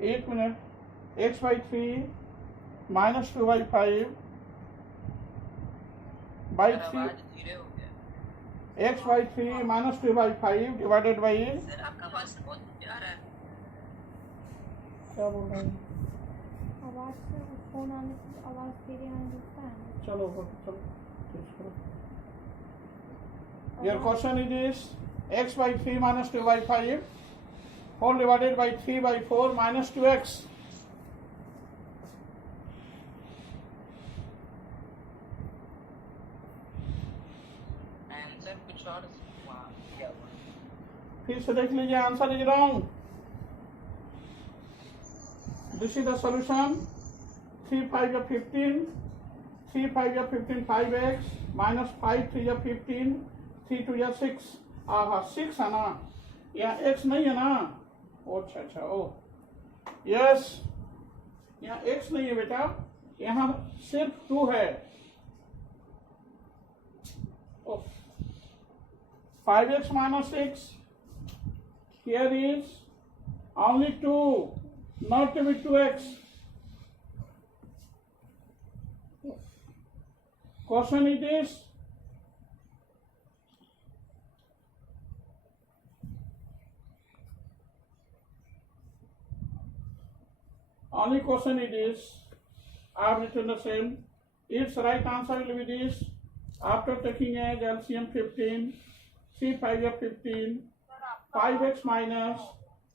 एक minute, x/3 minus 2/5 by 3 x/3 minus 2/5 divided by sir आपका आवाज बहुत जा रहा है। क्या बोल रहे हैं? आवाज से फोन आने से आवाज तेरे यहाँ रुकता है ना। चलो Your question is this: x/3 minus 2/5 whole divided by 3/4 minus 2x. Answer कुछ और वहाँ क्या हुआ? फिर से देख लीजिए, answer is wrong. This is the solution. 3 5 या 15, 3 5 या 15 5x minus 5 3 या 15, 3 2 या 6. हाँ 6 है ना, यहाँ x नहीं है ना. अच्छा ओ यस, यहाँ x नहीं है बेटा, यहाँ सिर्फ 2 है. 5x minus 6, here is only 2, not to be 2x. Question is this: only question it is, I have written the same. Its right answer will be this: after taking as LCM 15, 3 5 या 15, 5x minus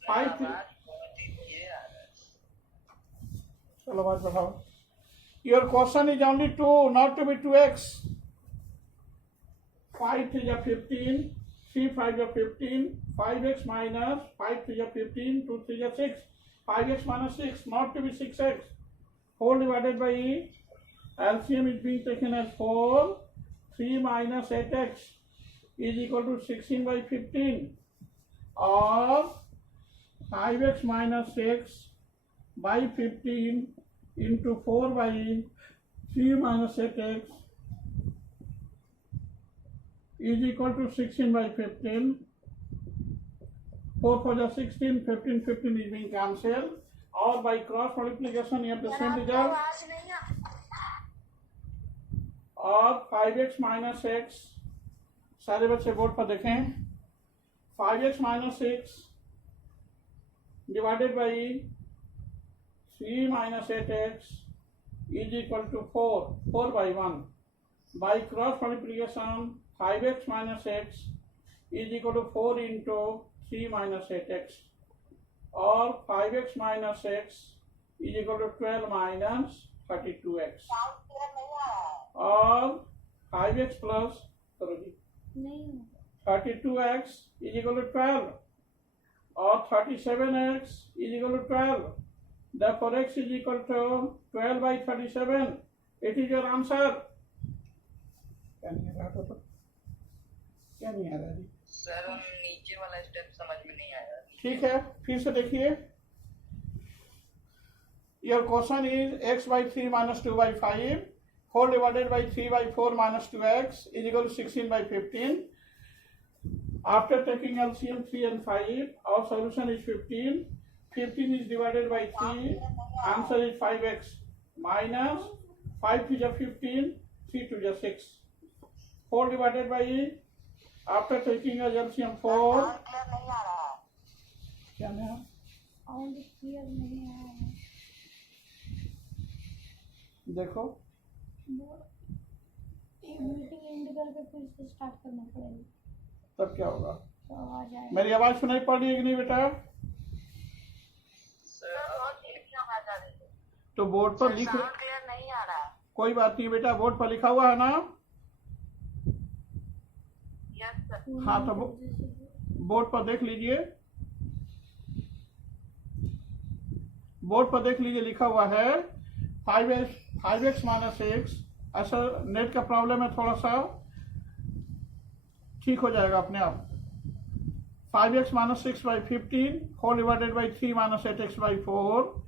5. चलो बात बताओ. Your question is only 2, not to be 2x. 5 3 या 15, 3 5 या 15, 5x minus 5 3 या 15, 2 3 या 6, 5x minus 6, not to be 6x. Whole divided by LCM is being taken as 4. 3 minus 8x is equal to 16/15, or 5x minus 6/15 into 4/3 minus 8x is equal to 16/15. 4 4 is 16, 15 15 is being cancelled, or by cross multiplication you have the same result. और 5x minus x, सारे बच्चे board पर देखें. 5x minus 6 divided by 3 minus 8x is equal to 4, 4/1. By cross multiplication, 5x minus x is equal to 4 into 3 minus 8x, or 5x minus x is equal to 12 minus 32x, और 5x plus 32x is equal to 12, or 37x is equal to 12. Therefore x is equal to 12/37. It is your answer. क्या नहीं आ रहा था? क्या नहीं आ रहा जी? Sir नीचे वाला स्टेप समझ में नहीं आया. ठीक है, फिर से देखिए. Your question is x/3 minus 2/5 whole divided by 3/4 minus 2x is equal to 16/15. After taking LCM 3 and 5, our solution is 15. 15 is divided by 3. Answer is 5x minus 5 3 is 15, 3 2 is 6. 4 divided by, after taking as LCM 4. क्या नहीं? Clear नहीं आया है. देखो, एक meeting and करके फिर से स्टार्ट करना पड़ेगा. तब क्या होगा? तो आवाज आएगी. मेरी आवाज सुनाई पड़ रही है कि नहीं बेटा? तो बोर्ड पर लिख, क्लियर नहीं आ रहा. कोई बात नहीं बेटा, बोर्ड पर लिखा हुआ है ना? Yes sir. हाँ तो बोर्ड पर देख लीजिए, बोर्ड पर देख लीजिए, लिखा हुआ है 5x minus 6. ऐसा नेट का प्रॉब्लम है, थोड़ा सा ठीक हो जाएगा अपने आप. 5x minus 6/15 whole divided by 3 minus 8x/4.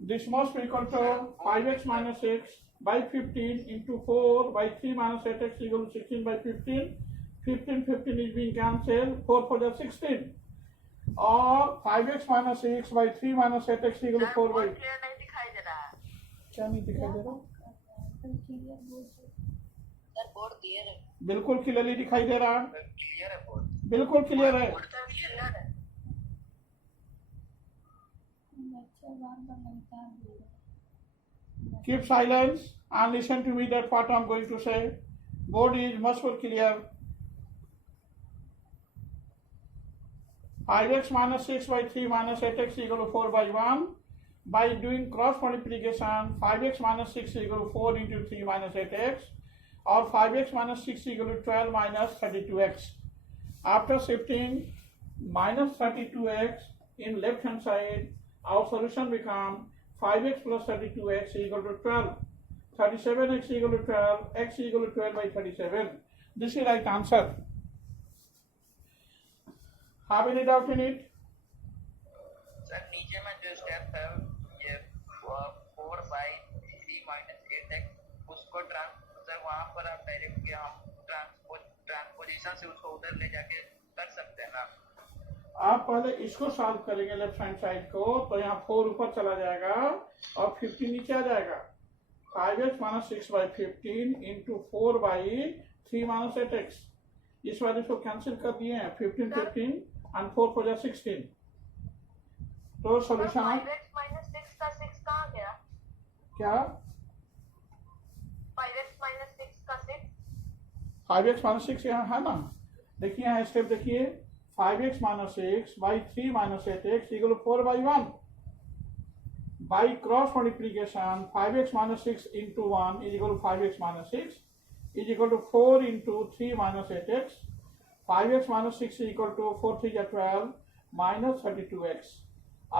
This must be equal to 5x minus 6/15 into 4/3 minus 8x equal to 16/15. 15 15 is being cancelled. 4 4 is 16. और 5x minus 6 by 3 minus 8x equal to 4 by क्लियर नहीं दिखाई दे रहा है। क्या नहीं दिखाई दे रहा? सर बोर्ड क्लियर है। बिल्कुल क्लियरली दिखाई दे रहा है, क्लियर है बोर्ड। बिल्कुल क्लियर है। बोर्ड सर क्लियर है। बच्चा बार बार लगता है। Keep silence and listen to me that what I'm going to say. Board is much more clear. 5x minus 6 by 3 minus 8x equal to 4 by 1. By doing cross multiplication, 5x minus 6 equal to 4 into 3 minus 8x, or 5x minus 6 equal to 12 minus 32x. After shifting minus 32x in left hand side, our solution become 5x plus 32x equal to 12. 37x equal to 12, x equal to 12 by 37. This is right answer. Have any doubt in it? Sir नीचे में जो step है ये 4 by 3 minus 8x उसको sir वहाँ पर आप direct हम ट्रांसपोजिशन से उसको उधर ले जाके कर सकते हैं ना। आप पहले इसको सॉल्व करेंगे लेफ्ट हैंड साइड को, तो यहाँ 4 ऊपर चला जाएगा और 15 नीचे आ जाएगा। 5x minus 6 by 15 into 4 by 3 minus 8x। इस वैल्यू को कैंसिल कर दिए हैं, 15 15 and 4 for 16। तो सोल्यूशन 5x माइनस 6 का 6 कहाँ गया? क्या? 5x माइनस 6 का 6 5x माइनस 6 यहाँ है ना, देखिए यहाँ स्टेप देखिए, 5x minus 6 by 3 minus 8x equal 4 by 1। By cross multiplication, 5x minus 6 into 1 is equal to 5x minus 6 is equal to 4 into 3 minus 8x. 5x minus 6 is equal to 4 3 या 12 minus 32x.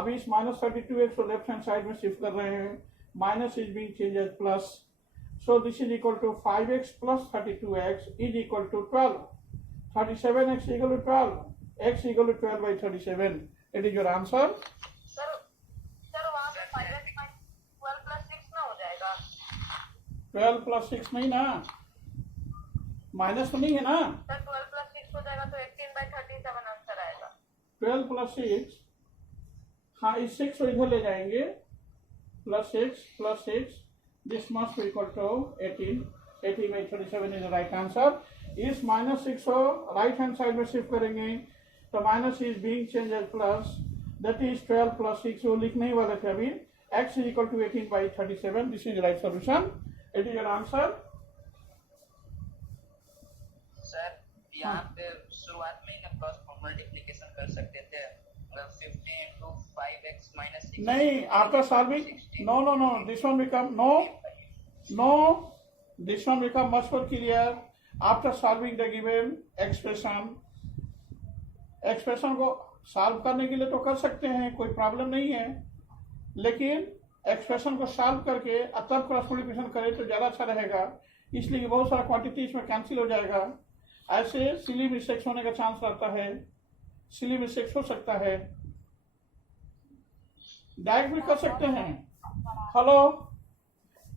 अभी इस minus 32x को left hand side में shift कर रहे हैं, minus is being changed as plus. So this is equal to 5x plus 32x is equal to 12. 37x equal to 12. X equal to 12 by 37. It is your answer. Sir वहाँ पे 5x minus 12 plus 6 ना हो जाएगा। 12 plus 6 नहीं ना, minus तो नहीं है ना। सर 12 प्लस 6 हो जाएगा तो 18 बाई 37 आंसर आएगा। 12 प्लस 6, हाँ इस 6 को इधर ले जाएंगे, plus 6 this must equal to 18 by 37 is right answer. इस माइनस 6 को राइट हैंड साइड में शिफ्ट करेंगे तो minus is being change as plus, that is 12 plus 6 वो लिखने ही वाले थे अभी। x is equal to 18 by 37. This is the right solution. It is your answer. Sir यहाँ पे शुरुआत में ही ना क्रॉस मल्टीप्लिकेशन कर सकते थे, मतलब 50 into 5x minus 6। नहीं, after solving, no. This one become This one become much more clear after solving the given expression. Expression को सॉल्व करने के लिए तो कर सकते हैं, कोई प्रॉब्लम नहीं है, लेकिन एक्सप्रेशन को सॉल्व करके तब क्रॉस मल्टीप्लिकेशन करें तो ज़्यादा अच्छा रहेगा, इसलिए बहुत सारा क्वांटिटी इसमें कैंसिल हो जाएगा। ऐसे सिली मिस्टेक्स होने का चांस रहता है, सिली मिस्टेक्स हो सकता है। डायरेक्ट भी कर सकते हैं, हेलो,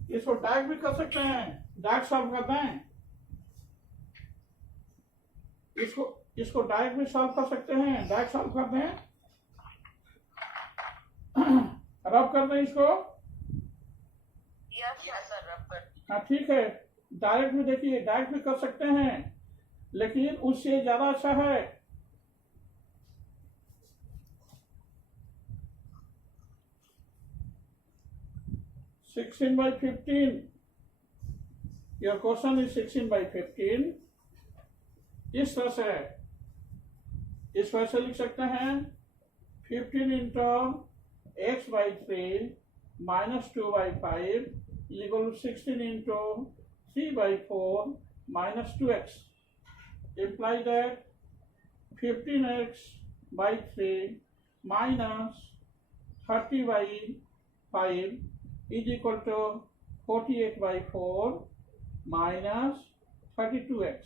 इसको डायरेक्ट भी कर सकते हैं, डायरेक्ट सॉल्व करते हैं, इसको डायरेक्ट भी सॉल्व कर सकते हैं, डायरेक्ट सॉल्व करते हैं, रब कर दें इसको। यस सर रब कर। हाँ ठीक है, डायरेक्ट भी देखिए, डायरेक्ट भी कर सकते हैं, लेकिन उससे ज्यादा अच्छा है 16 by 15। Your question is 16 by 15। इस तरह से लिख सकते हैं 15 into x by 3 minus 2 by 5 equal to 16 into 3 by 4 minus 2x. Imply that 15x by 3 minus 30 by 5 is equal to 48 by 4 minus 32x.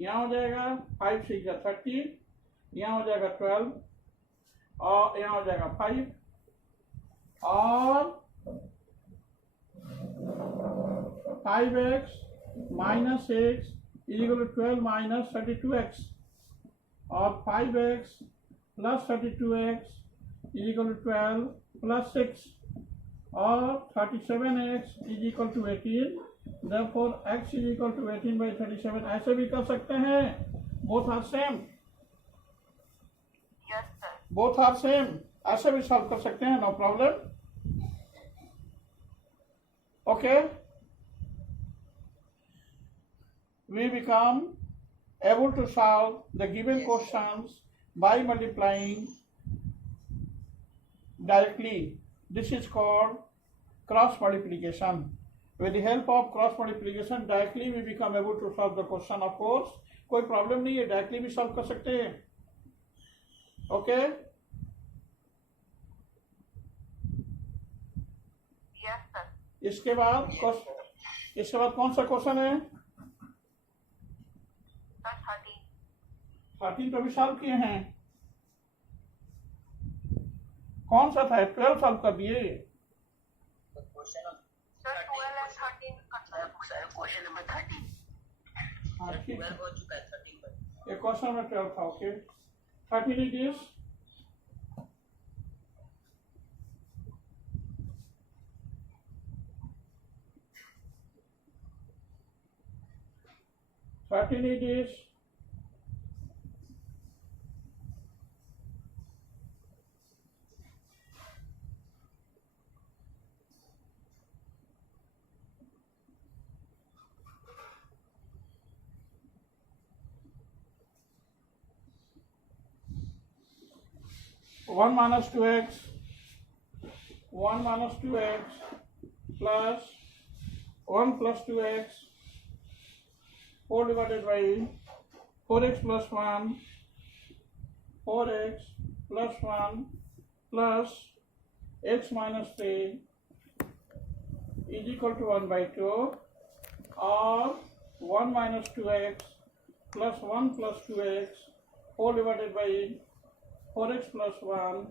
यहाँ हो जाएगा 5 6 या 30, यहाँ हो जाएगा 12 और यहाँ हो जाएगा 5 और 5x minus 6 is equal to 12 minus 32x और 5x plus 32x is equal to 12 plus 6 or 37x is equal to 18. Therefore x is equal to 18 by 37. ऐसे भी कर सकते हैं. Both are same. Yes, sir. Both are same. ऐसे भी solve कर सकते हैं. No problem. Okay. We become able to solve the given questions by multiplying directly. This is called cross multiplication. With the help of cross multiplication directly we become able to solve the question. Of course कोई problem नहीं है, directly भी solve कर सकते हैं. Okay Yes, sir. इसके बाद कौन सा क्वेश्चन है? Sir, 13. 13 तो अभी सॉल्व किए हैं. कौन सा था? 12 सॉल्व कर दिए. Sir, 12 and 13 करना है. Sir, question number 13. हाँ ठीक है. 12 हो चुका है, 13 पर. एक क्वेश्चन में 12 था. Okay 13 it is. It is 1 minus 2x plus 1 plus 2x 4 divided by 4x plus 1 4x plus 1 plus x minus 3 is equal to 1 by 2, or 1 minus 2x plus 1 plus 2x 4 divided by 4x plus 1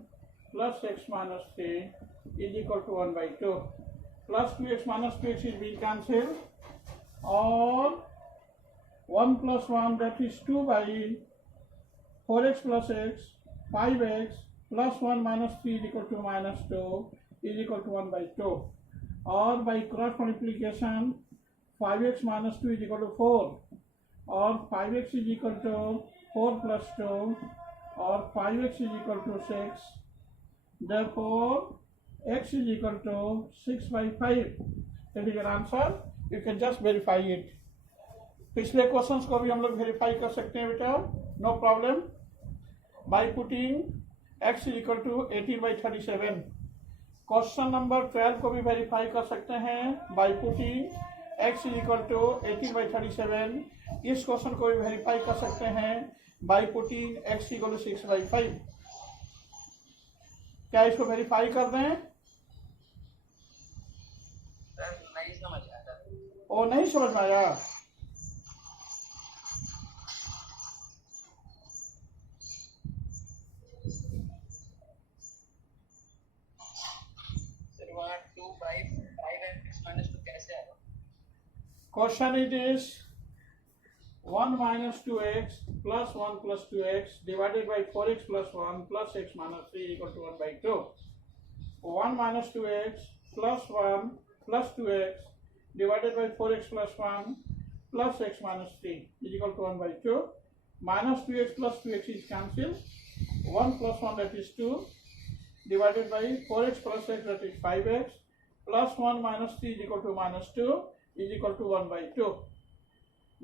plus x minus 3 is equal to 1 by 2. Plus 2x minus 2x is being cancelled, or 1 plus 1, that is 2 by 4x plus x, 5x plus 1 minus 3 is equal to minus 2 is equal to 1 by 2. Or by cross multiplication 5x minus 2 is equal to 4, or 5x is equal to 4 plus 2, or 5x is equal to 6. Therefore x is equal to 6 by 5. That is your answer. You can just verify it. पिछले questions को भी हम लोग verify कर सकते हैं बेटा, no problem, by putting x is equal to 18 by 37. Question number 12 को भी वेरीफाई कर सकते हैं by putting x is equal to 18 by 37. इस क्वेश्चन को भी वेरीफाई कर सकते हैं by putting x equal to 6 by 5. क्या इसको वेरीफाई कर दें? नहीं समझ आया. ओ नहीं समझ में आया. Question it is 1 minus 2x plus 1 plus 2x divided by 4x plus 1 plus x minus 3 equal to 1 by 2. 1 minus 2x plus 1 plus 2x divided by 4x plus 1 plus x minus 3 is equal to 1 by 2. Minus 2x plus 2x is cancelled. 1 plus 1, that is 2, divided by 4x plus x, that is 5x, plus 1 minus 3 is equal to minus 2 is equal to 1 by 2.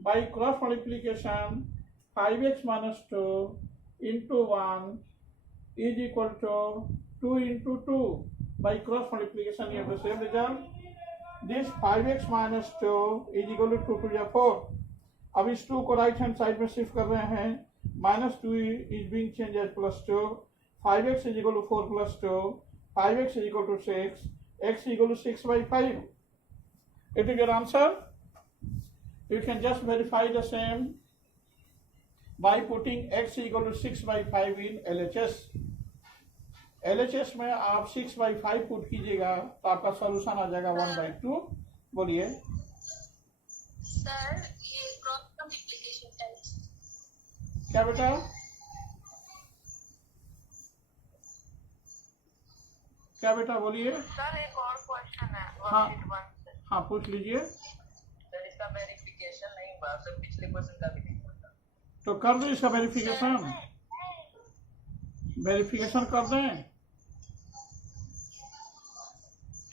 By cross multiplication 5x minus 2 into 1 is equal to 2 into 2. By cross multiplication you have the same result. This 5x minus 2 is equal to 2 to the 4. अब इस 2 को right hand side में shift कर रहे हैं. minus 2 is being changed as plus 2. 5x is equal to 4 plus 2. 5x is equal to 6. X is equal to 6 by 5. It is your answer. You can just verify the same by putting x equal to 6 by 5 in LHS. LHS में आप 6 by 5 put कीजिएगा तो आपका solution आ जाएगा 1 by 2. बोलिए sir, ये cross multiplication test क्या बेटा? क्या बेटा बोलिए। सर एक और क्वेश्चन है हाँ। वर्कशीट 1 से। हाँ पूछ लीजिए। सर इसका वेरिफिकेशन नहीं हुआ, सर पिछले क्वेश्चन का भी नहीं हुआ। तो कर दो इसका वेरिफिकेशन। वेरिफिकेशन कर दें।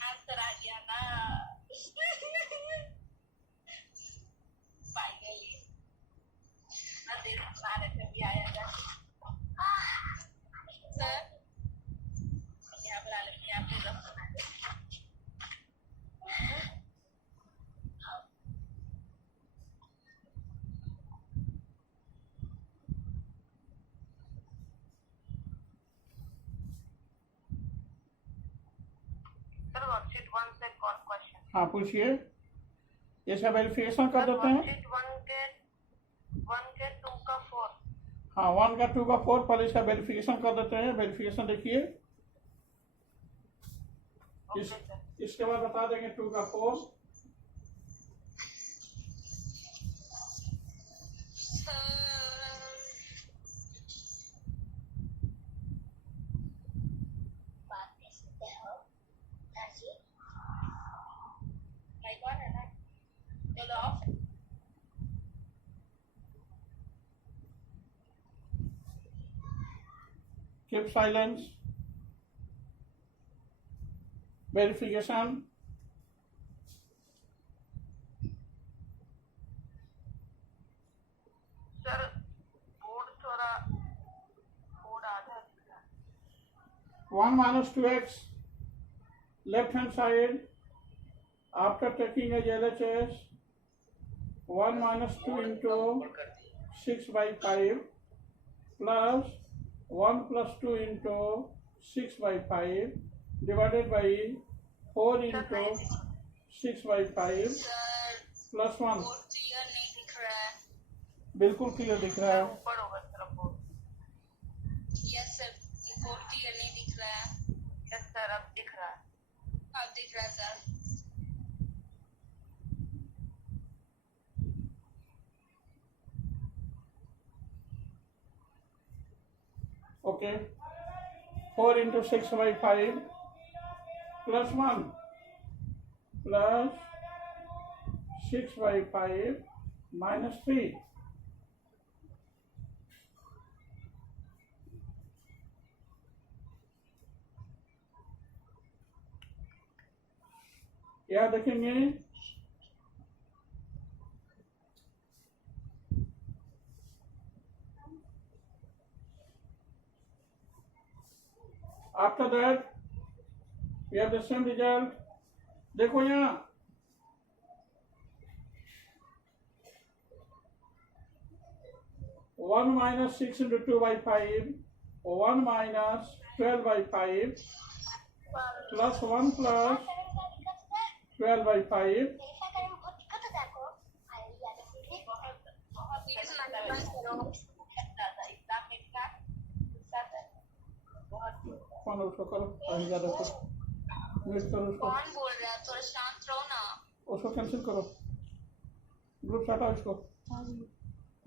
आंसर आ गया ना। फाइनली मैं देख पा रहे थे भी आया था। सर यहाँ बुला लेते हैं, आपने रख बना दे। सर वर्कशीट 1 से कौन क्वेश्चन? हाँ पूछिए। इसका वेरिफिकेशन कर देते हैं। वर्कशीट 1 के 2 का 4। हाँ 1 का 2 का 4, पहले इसका वेरिफिकेशन कर देते हैं। वेरिफिकेशन देखिए। इसके बाद बता देंगे 2 का 4। Keep silence. Verification. Sir board थोड़ा बोर्ड आधा दिख रहा है। 1 minus 2x left hand side after taking as LHS 1 minus 2 into 6 by 5 plus 1 plus 2 into 6 by 5 divided by 4 into 6 by 5 plus 1। Clear नहीं दिख रहा है। बिल्कुल क्लियर दिख रहा है। ऊपर होगा sir board. Yes sir board clear नहीं दिख रहा है। यस सर अब दिख रहा है। अब दिख रहा है sir. Okay, 4 into 6 by 5 plus 1 plus 6 by 5 minus 3। क्या देखेंगे? After that, we have the same result. देखो यहाँ 1 minus 6 into 2 by 5, 1 minus 12 by 5 plus 1 plus 12 by 5 कौन है उसको करो अभी ज़्यादा करो म्यूट करो उसको। कौन बोल रहा है? थोड़ा शांत रहो ना। उसको कैंसिल करो। ग्रुप हटाओ इसको।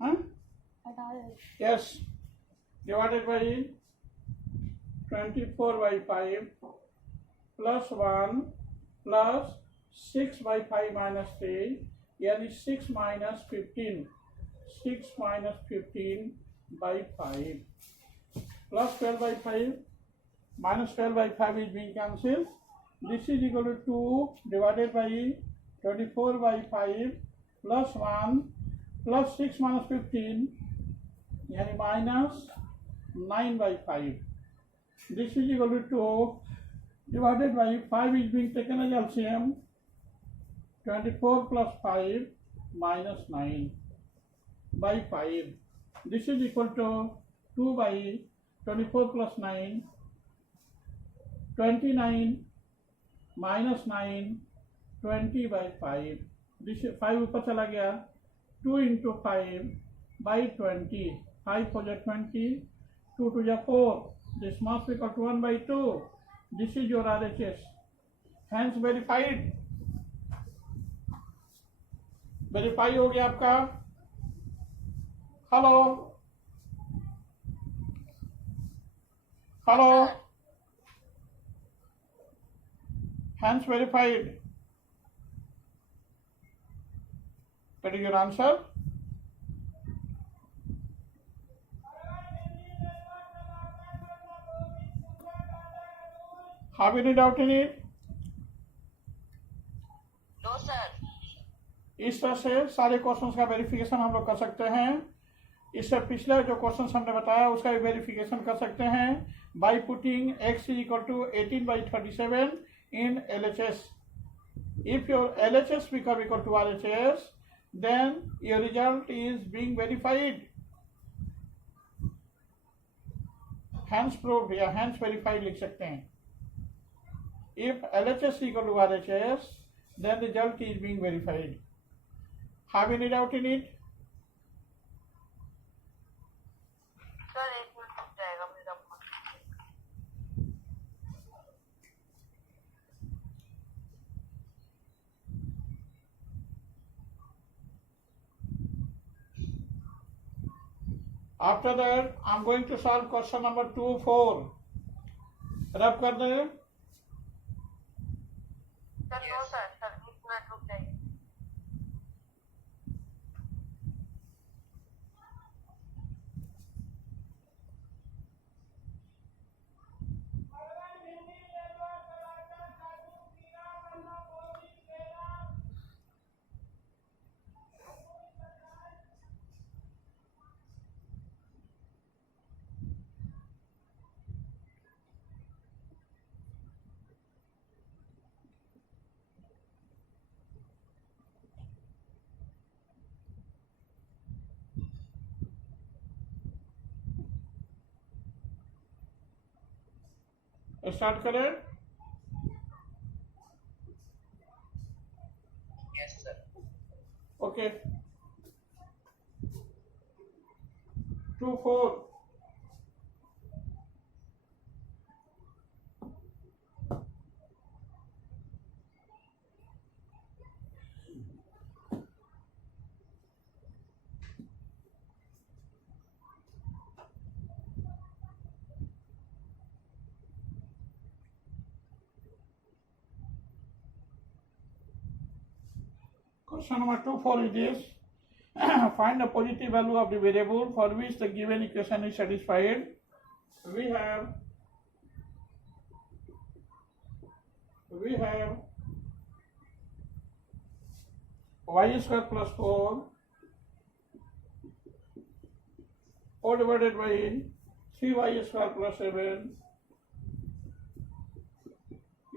हाँ हटा दे। Yes divided by 24 by 5 plus 1 plus 6 by 5 minus 3 यानी 6 minus 15 by 5 plus 12 by 5 minus 12 by 5 is being cancelled. This is equal to 2 divided by 24 by 5 plus 1 plus 6 minus 15 यानी minus 9 by 5. This is equal to 2 divided by 5 is being taken as LCM. 24 plus 5 minus 9 by 5. This is equal to 2 by 24 plus 9. 29 minus 9 20 by 5. This 5 ऊपर चला गया 2 into 5 by 20. 5 for 20, 2 to 4. This must be equal to 1 by 2. This is your RHS. Hence verified. Verify हो गया आपका। Hello hello hence verified. That is your answer. Have you any doubt in it? No sir. इस तरह से सारे questions का verification हम लोग कर सकते हैं. इससे पिछले जो क्वेश्चंस हमने बताया उसका भी वेरिफिकेशन कर सकते हैं by putting x is equal to 18/37 in LHS. If your LHS become equal to RHS, then your result is being verified. Hence proved या hence verified लिख सकते हैं. If LHS equal to RHS, then result is being verified. Have any doubt in it? Sir 1 minute रुक जाएगा मेरा phone. After that, I'm going to solve question number 2, 4. रब कर दें. Sir no sir. 1 मिनट रुक जाइए. स्टार्ट करें. Yes sir. Okay. 2, 4. Question number 2, 4 is this. Find the positive value of the variable for which the given equation is satisfied. We have y square plus 4 divided by 3y square plus 7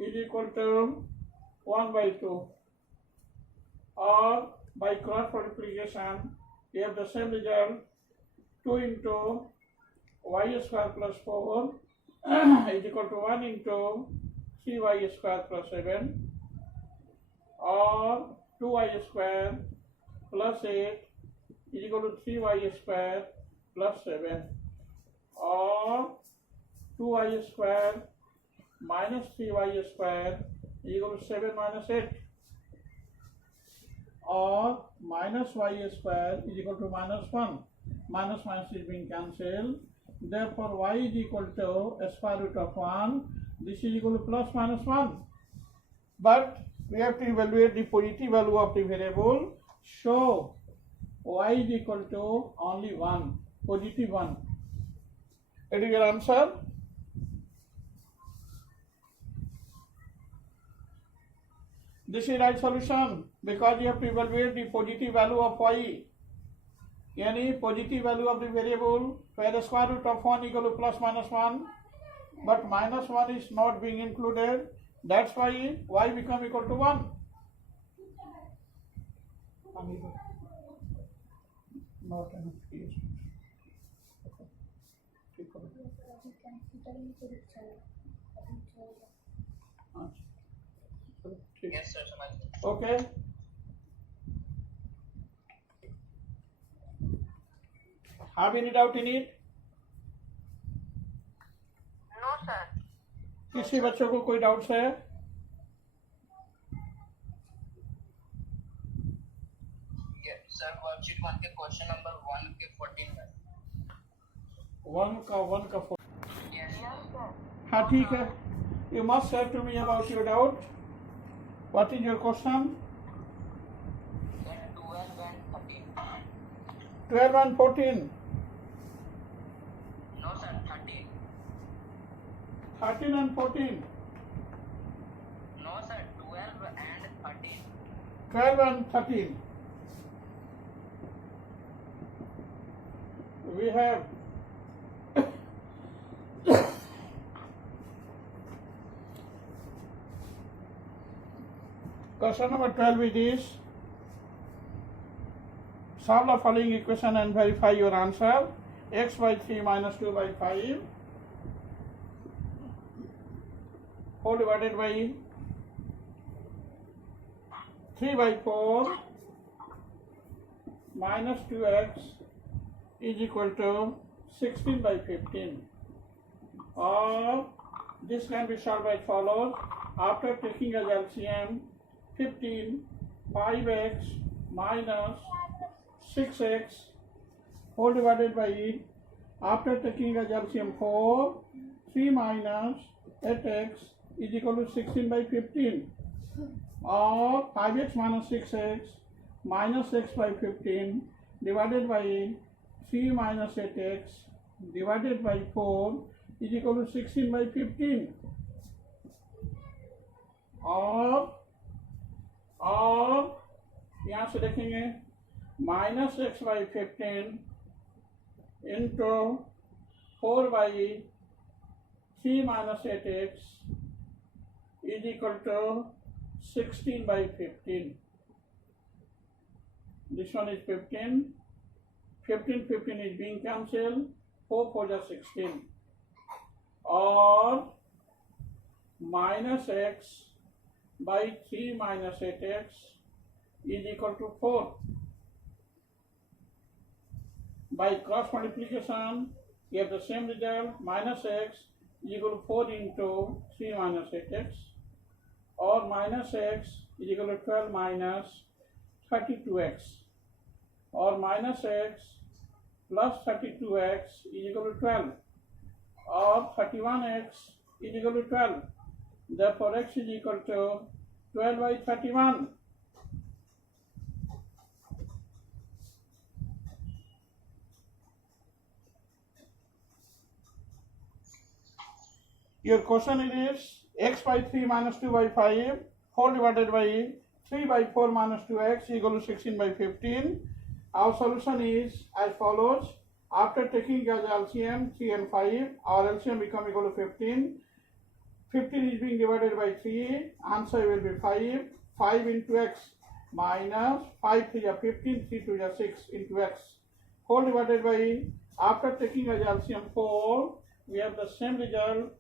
is equal to 1/2. Or by cross multiplication, we have the same result. 2 into y square plus 4 is equal to 1 into 3y square plus 7, or 2y square plus 8 is equal to 3y square plus 7, or 2y square minus 3y square is equal to 7 minus 8, or minus y square is equal to -1. Minus minus is being cancelled. Therefore, y is equal to square root of 1. This is equal to plus minus 1. But we have to evaluate the positive value of the variable. So, y is equal to only 1. Positive 1. It is your answer. This is right solution because you have to evaluate the positive value of y. Any positive value of the variable where the square root of 1 equal to plus minus 1, but minus 1 is not being included. That's why y become equal to 1. Not enough space. Yes sir समझ गए. Okay. Have any doubt in it? No sir. किसी बच्चों को कोई doubts है? Sir worksheet 1 के question number 1 के 14 है. 1 का 4. Yes sir. हाँ ठीक है. You must say to me about your doubt. What is your question? Then 12 and 13. 12 and 14. No sir, 13. 13 and 14. No sir, 12 and 13. 12 and 13. We have question number 12 is this. Solve the following equation and verify your answer. X by 3 minus 2 by 5 whole divided by 3 by 4 minus 2x is equal to 16 by 15. Or this can be solved as follows. After taking as LCM 15, 5x minus 6x whole divided by, after taking as LCM 4, 3 minus 8x is equal to 16 by 15. Or 5x minus 6x minus x by 15 divided by 3 minus 8x divided by 4 is equal to 16 by 15. और यहाँ से देखेंगे minus x by 15 into 4 by 3 minus 8x is equal to 16 by 15. This one is 15. 15 is being cancelled. 4 4 is 16. Or minus x by 3 minus 8x is equal to 4. By cross multiplication, you have the same result. Minus x is equal to 4 into 3 minus 8x. Or minus x is equal to 12 minus 32x. Or minus x plus 32x is equal to 12. Or 31x is equal to 12. Therefore, x is equal to 12 by 31. Your question is x by 3 minus 2 by 5 whole divided by 3 by 4 minus 2x equal to 16 by 15. Our solution is as follows. After taking as LCM 3 and 5, our LCM become equal to 15. 15 is being divided by 3. Answer will be 5. 5 into x minus 5 3 are 15, 3 2 are 6 into x whole divided by, after taking as LCM 4, we have the same result.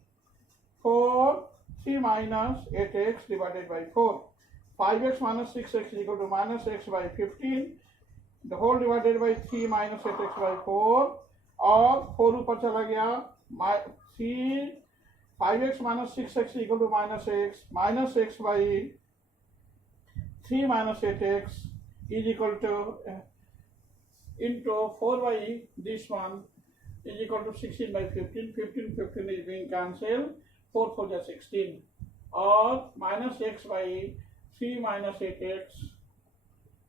4 3 minus 8x divided by 4. 5x minus 6x is equal to minus x by 15. The whole divided by 3 minus 8x by 4. और 4 ऊपर चला गया. 3 5x minus 6x is equal to minus x by 3 minus 8x is equal to into 4 by this one is equal to 16 by 15. 15 is being cancelled. 4 4 is 16. Or minus x by 3 minus 8x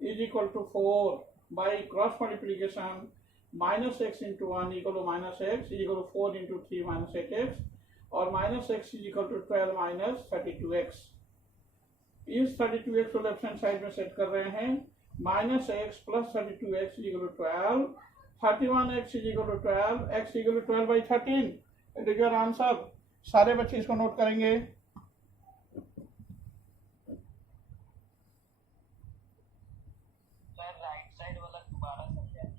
is equal to 4. By cross multiplication, minus x into 1 equal to minus x is equal to 4 into 3 minus 8x. और minus x is equal to 12 minus 32x. इस 32x को left hand side में set कर रहे हैं. Minus x plus 32x is equal to 12. 31x is equal to 12. x equal to 12 by 13. It is your answer. सारे बच्चे इसको note करेंगे. सर राइट साइड वाला दोबारा समझा.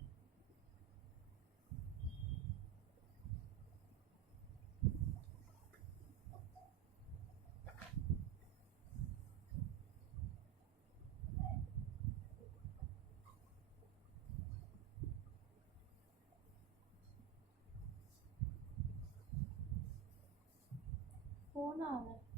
फोन आ रहा है.